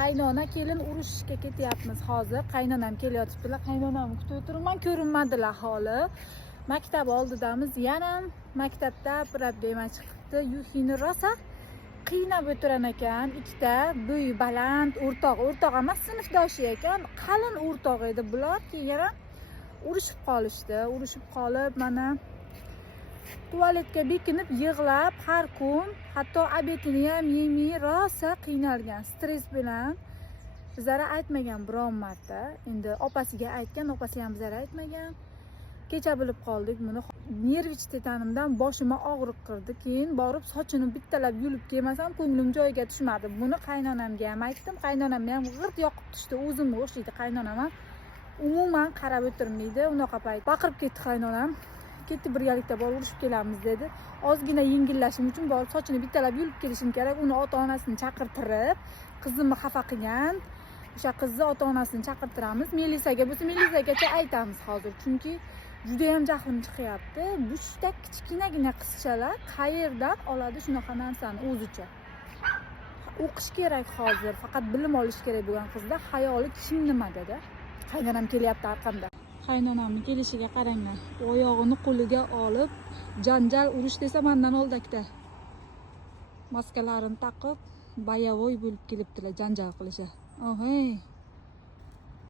Qaynona kelin urushishga ketyapmiz hozir. Qaynonam kelyaptilar. Qaynonamni kutib o'tiribman, ko'rinmadilar holi. Maktab oldidamiz. Yana maktabda problema chiqibdi. Yuxini rosa qiynab o'tiran ekan. Ikkita bo'yi baland o'rtoq emas, sinfdoshi ekan. Qalin o'rtoq edi bular. Keyin urushib qolishdi. Urushib qolib, mana tualetga bekinib yig'lab har kun, hatto obedini ham yemay rosa qiynalgan, stress bilan. Bizlar aytmagan biron marta. Endi opasiga aytgan, opasi ham bizlar aytmagan. Kecha bilib qoldik buni. Nervich tetanimdan boshimga og'riq kirdi. Keyin borib sochini bittalab yulib kelmasam ko'nglim joyiga tushmadi. Buni qaynonamga ham aytdim. Qaynonam ham g'irt yoqib tushdi. O'zimga o'xshaydi qaynonam ham. Umuman qarab o'tirmaydi. Unaqa payt baqirib ketdi qaynonam. Ketdi birgalikda borib urushib kelamiz dedi. Ozgina yengillashim uchun borib sochini bittalab yulib kelishim kerak. Uni ota-onasini chaqirtirib, qizimni xafa qilgan. O'sha qizni ota-onasini chaqirtiramiz. Melisaga bo'lsa Melisagacha aytamiz hozir. Chunki juda ham jahlim chiqyapti. Bu juda kichkinagina qizchalar qayerdan oladi shunaqa narsani o'zicha? O'qish kerak hozir, faqat bilim olish kerak bo'lgan qizda xayoli kim nimadada? Qaynonam kelyapti orqamda. Qaynonamni kelishiga qaranglar. Oyog'ini qo'liga olib, janjal urush desa mendan oldakda. Maskalarini taqib, bayavoy bo'lib kelibdilar janjal qilishga. Ohey.